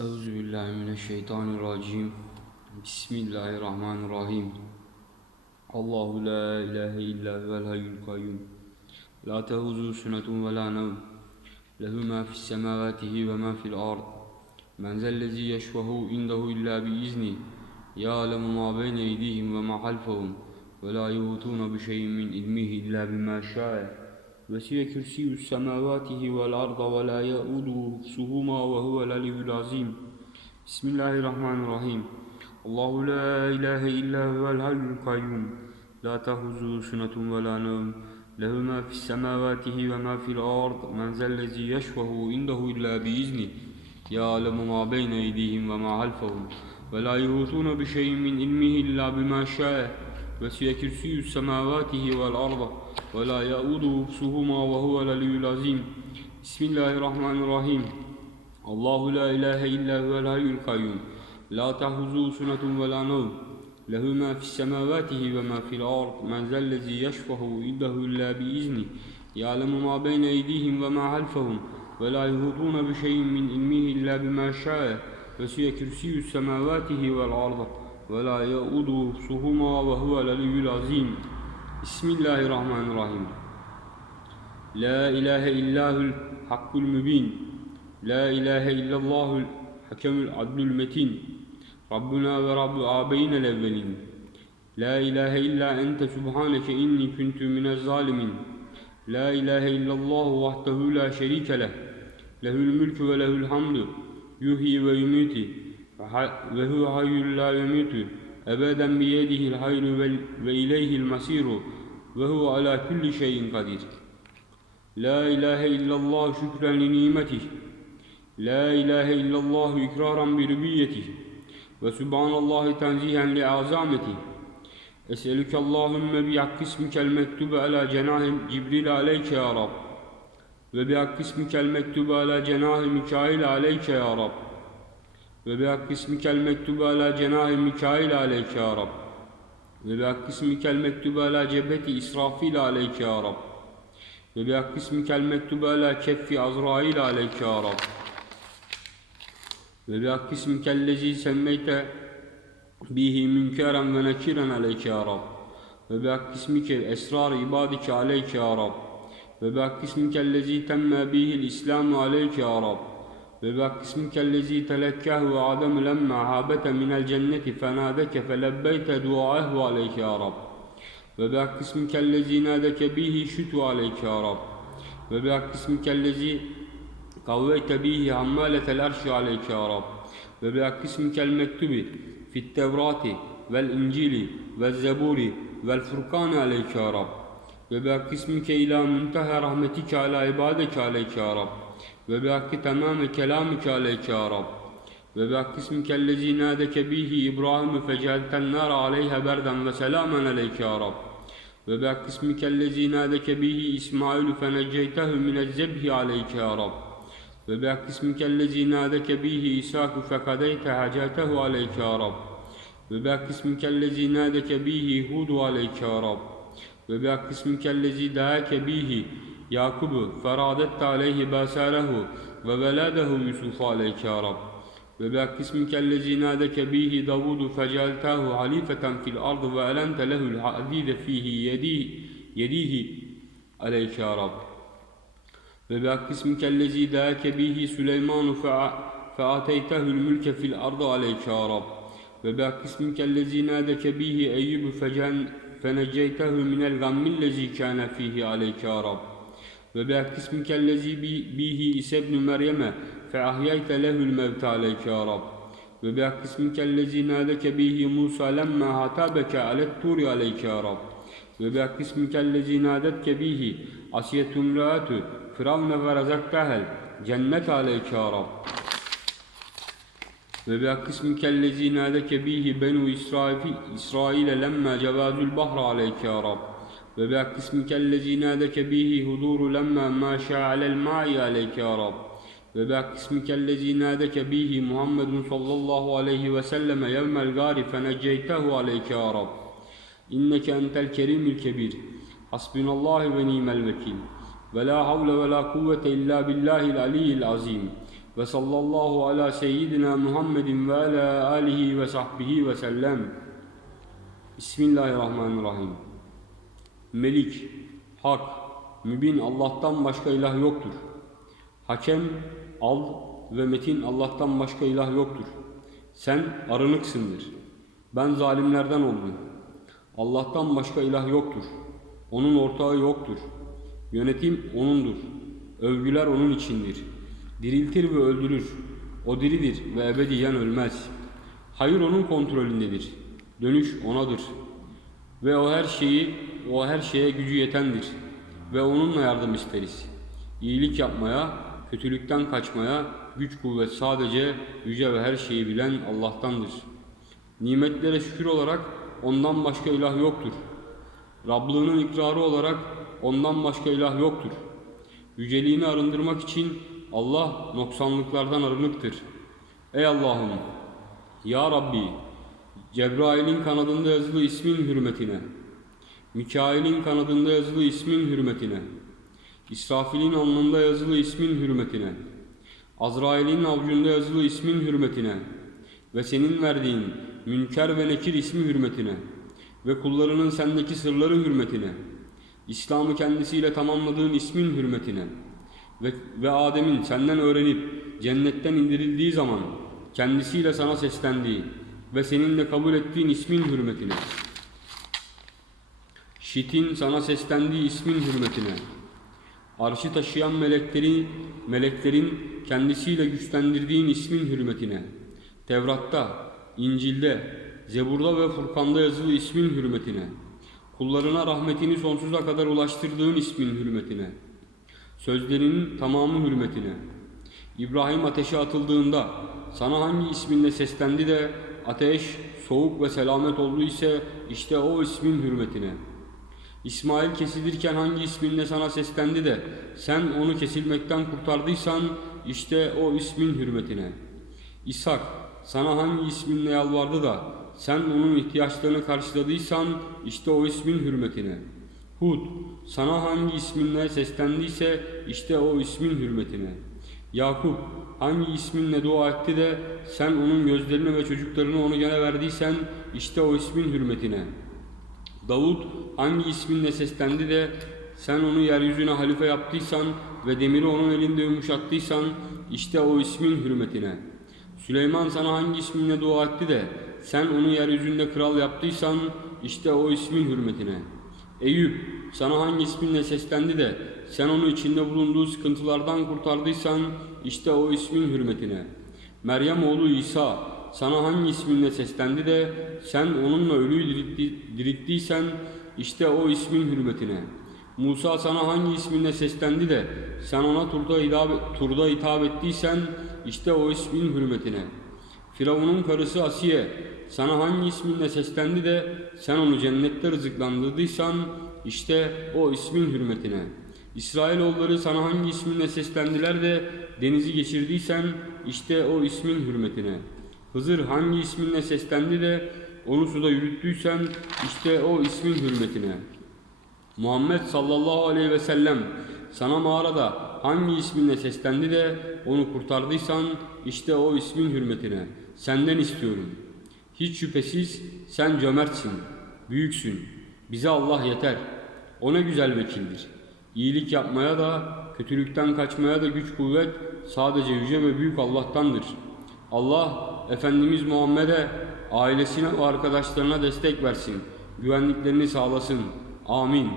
أعوذ بالله من الشيطان الرجيم. بسم الله الرحمن الرحيم. الله لا إله إلا هو الحي القيوم. لا تهوزه سنة ولا نوم. له ما في السماوات وما في الأرض. من ذا الذي يشفه عنده إلا بإذنه يعلم ما بين أيديهم وما خلفهم ولا يهوتون بشيء من علمه إلا بما شاء. Vesiye kürsiyü semavatihi vel arda ve la yaudu hufsuhuma ve huvel aliyyul azim. Bismillahirrahmanirrahim. Allahu la ilahe illa huvel hayyul kayyum. La tahuzu sunetun ve la nevm. Lehu ma fis semavatihi ve ma fil ard. Men zellezi yeşfehu indehu illa biizni. Ya'lemu ma beyne eydihim ve ma halfahum. Ve la yuhutuna bi şeyin min ilmihi illa bima şa'e. Vesiye kürsiyü semavatihi vel arda. ولا يؤوده حفظهما وهو العلي العظيم. بسم الله الرحمن الرحيم. الله لا إله إلا هو الحي القيوم. لا تأخذه سنة ولا نوم. له ما في السماوات وما في الأرض. من ذا الذي يشفه عنده إلا بإذنه. يعلم ما بين أيديهم وما خلفهم. ولا يحيطون بشيء من علمه إلا بما شاء. وسع كرسي السماوات والأرض. ولا يؤوده حفظهما وهو العلي العظيم. Bismillahirrahmanirrahim. La ilahe illahül hakkul mübin. La ilahe illallahül hakemül adlül metin. Rabbuna ve Rabbu abeynel evvelin. La ilahe illa ente subhaneke inni kuntu minez zalimin. La ilahe illallahu vahdehu la şerike leh. Lehül mülkü ve lehül hamdu. Yuhyi ve yumiti. Ve huve hayyul la yumitu ebeden biyedihil hayru ve ileyhil masiru ve huve ala kulli şeyin kadir. La ilahe illallah şükren li nimetih. La ilahe illallah ikraran bi rubiyetih. Ve subhanallahi tenzihen li azametih. Eselük Allahümme bi hakkı ismikel mektube ala cenahi Cibril aleyke ya Rab. Ve bi hakkı ismikel mektube ala cenahi Mikail aleyke ya Rab. Ve bi hakkı ismikel mektubu ala cenahi Mikail aleyke ya Rab. Ve bi hakkı ismikel mektubu ala cebeti İsrafil aleyke ya Rab. Ve bi hakkı ismikel mektubu ala keffi Azrail aleyke ya Rab. Ve bi hakkı ismikel lezi semmeyte bihi münkeren ve nekiren aleyke ya Rab. Ve bi hakkı ismike esrar ibadike aleyke ya Rab. Ve bi hakkı ismike lezi temme bihil İslamu aleyke ya Rab. ببقسمك الذي تلكاه وعدم لما هابت من الجنة فنادك فلبيت دعاه عليك يا رب. وبقسمك الذي نادك به شتو عليك يا رب. وبقسمك الذي قويت به عمالة الأرش عليك يا رب. وبقسمك المكتوب في التوراة والإنجيل والزبور والفرقان عليك يا رب. Ve baki ismike ila müntehe rahmetike ala ibadeke aleyke ya Rab. Ve baki tamame kelamike aleyke ya Rab. Ve baki ismike ellezî nâdeke bihi İbrahim fecelten nâr aleyhe berden ve selâmen aleyke ya Rab. Ve baki ismike ellezî nâdeke bihi İsmail feneceytehu minezzebhi aleyke ya Rab. Ve baki ismike ellezî nâdeke bihi İsâku fekadeyte hacâtehu aleyke ya Rab. Ve baki ismike ellezî nâdeke bihi Hud aleyke ya Rab ve bi hakkismikellezi dâke bihi Yakub'u feradette aleyhi bâsâlehu ve velâdehu Yusuf aleyke ya Rab. Ve bi hakkismikellezi nâdeke bihi Davudu fecealtâhu halifeten fil ardı ve elente lehul azîze fihi yedihi, yedihi aleyke ya Rab. Ve bi hakkismikellezi dâke bihi Süleymanu feâteytehül mülke fil ardı aleyke ya Rab. Ve bi hakkismikellezi nâdeke bihi Eyyubu fecealtâhu فنجيته من الغم الذي كان فيه عليك يا رب وبحق اسمك الذي به عيسى ابن مريم فأحييت له الموت عليك يا رب وبحق اسمك الذي نادك به موسى لما عتابك على الطور عليك يا رب وبحق اسمك الذي نادتك به عصية امرأة فرعون ورزقتها الجنة عليك يا رب وبحق اسمك الذي نادك به بنو إسرائيل لما جوازوا البحر عليك يا رب وبحق اسمك الذي نادك به هدور لما ماشى على الماء عليك يا رب وبحق اسمك الذي نادك به محمد صلى الله عليه وسلم يوم الغار فنجيته عليك يا رب إنك أنت الكريم الكبير حسبنا الله ونعم الوكيل ولا حول ولا قوة إلا بالله العلي العظيم ve sallallahu ala seyyidina Muhammedin ve ala alihi ve sahbihi ve sellem. Bismillahirrahmanirrahim. Melik, hak, mübin Allah'tan başka ilah yoktur. Hakem, al ve metin Allah'tan başka ilah yoktur. Sen arınıksındır. Ben zalimlerden oldum. Allah'tan başka ilah yoktur. Onun ortağı yoktur. Yönetim O'nundur. Övgüler O'nun içindir. Diriltir ve öldürür. O diridir ve ebediyen ölmez. Hayır O'nun kontrolündedir. Dönüş O'nadır. Ve O her şeyi, O her şeye gücü yetendir. Ve O'nunla yardım isteriz. İyilik yapmaya, kötülükten kaçmaya güç kuvvet sadece yüce ve her şeyi bilen Allah'tandır. Nimetlere şükür olarak ondan başka ilah yoktur. Rablığının ikrarı olarak ondan başka ilah yoktur. Yüceliğini arındırmak için Allah noksanlıklardan arınıktır. Ey Allah'ım! Ya Rabbi! Cebrail'in kanadında yazılı ismin hürmetine, Mikail'in kanadında yazılı ismin hürmetine, İsrafil'in alnında yazılı ismin hürmetine, Azrail'in avucunda yazılı ismin hürmetine ve senin verdiğin Münker ve Nekir ismi hürmetine ve kullarının sendeki sırları hürmetine, İslam'ı kendisiyle tamamladığın ismin hürmetine ve, ve Adem'in senden öğrenip cennetten indirildiği zaman kendisiyle sana seslendiği ve senin de kabul ettiğin ismin hürmetine, Şit'in sana seslendiği ismin hürmetine, arşı taşıyan melekleri, meleklerin kendisiyle güçlendirdiğin ismin hürmetine, Tevrat'ta, İncil'de, Zebur'da ve Furkan'da yazılı ismin hürmetine, kullarına rahmetini sonsuza kadar ulaştırdığın ismin hürmetine, sözlerinin tamamı hürmetine, İbrahim ateşe atıldığında sana hangi isminle seslendi de ateş soğuk ve selamet oldu ise işte o ismin hürmetine. İsmail kesilirken hangi isminle sana seslendi de sen onu kesilmekten kurtardıysan işte o ismin hürmetine. İshak sana hangi isminle yalvardı da sen onun ihtiyaçlarını karşıladıysan işte o ismin hürmetine. Hud sana hangi isminle seslendiyse işte o ismin hürmetine. Yakup hangi isminle dua etti de sen onun gözlerini ve çocuklarını onu gene verdiysen işte o ismin hürmetine. Davut hangi isminle seslendi de sen onu yeryüzüne halife yaptıysan ve demiri onun elinde yumuşattıysan işte o ismin hürmetine. Süleyman sana hangi isminle dua etti de sen onu yeryüzünde kral yaptıysan işte o ismin hürmetine. Eyüp sana hangi isminle seslendi de sen onu içinde bulunduğu sıkıntılardan kurtardıysan işte o ismin hürmetine. Meryem oğlu İsa sana hangi isminle seslendi de sen onunla ölüyü diritti, dirittiysen işte o ismin hürmetine. Musa sana hangi isminle seslendi de sen ona turda hitap, turda hitap ettiysen işte o ismin hürmetine. Firavun'un karısı Asiye sana hangi isminle seslendi de sen onu cennette rızıklandırdıysan işte o ismin hürmetine. İsrailoğulları sana hangi isminle seslendiler de denizi geçirdiysen işte o ismin hürmetine. Hızır hangi isminle seslendi de onu suda yürüttüysen işte o ismin hürmetine. Muhammed sallallahu aleyhi ve sellem sana mağarada hangi isminle seslendi de onu kurtardıysan işte o ismin hürmetine. Senden istiyorum. Hiç şüphesiz sen cömertsin, büyüksün. Bize Allah yeter. O ne güzel vekildir. İyilik yapmaya da, kötülükten kaçmaya da güç kuvvet sadece yüce ve büyük Allah'tandır. Allah Efendimiz Muhammed'e, ailesine ve arkadaşlarına destek versin. Güvenliklerini sağlasın. Amin.